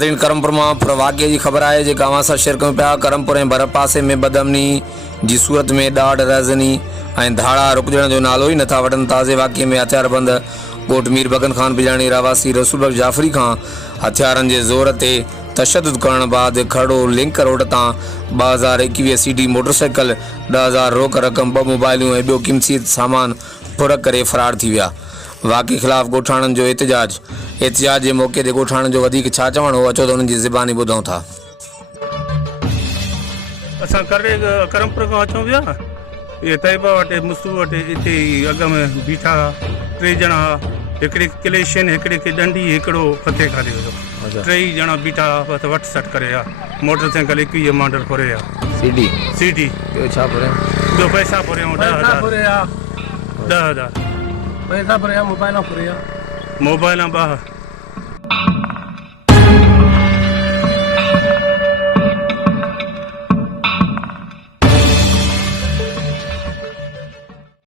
नाज़रीन करमपुर में वाक़े की ख़बर है जो अवां सां शेयर कयूं पिया। करमपुर ऐं भर पासे में बदमनी जी सूरत में ॾाढ रज़नी ऐं धाड़ा रुकजण जो नालो ही नथा वठनि। ताज़े वाक़े में हथियारबंद ॻोठ मीर बगन खान बिजाणी रवासी रसूल जाफ़री खां हथियारनि जे ज़ोर ते तशद्दुद करण बाद खड़ो लिंक रोड तां 2021 सीडी मोटरसाइकिल 10,000 रोक रक़म 2 मोबाइलूं ऐं ॿियो क़ीमती सामान फुर करे फ़रार थी विया। वाक़े ख़िलाफ़ ॻोठाणनि जो एहतजाज जे मौक़े ते ॻोठाणनि जो वधीक छा चवणु हो अचो त उन्हनि जी ज़बानी ॿुधूं था। असां करमपुर खां अचूं पिया, ये तैयबा वटि मुस्तू वटि हिते अॻ में बीठा 3 ॼणा, हिकिड़े क्लेशन, हिकिड़े खे डंडी, हिकिड़ो फते खाली हुयो। 3 ॼणा बीठा बस वट सट करे मोटरसाइकिल 21 मॉडल फुरे सीडी ॿियो छा फुरे? ॿियो पैसा फुरे 10,000 पैसा फुरे, मोबाइल फुरे, मोबाइल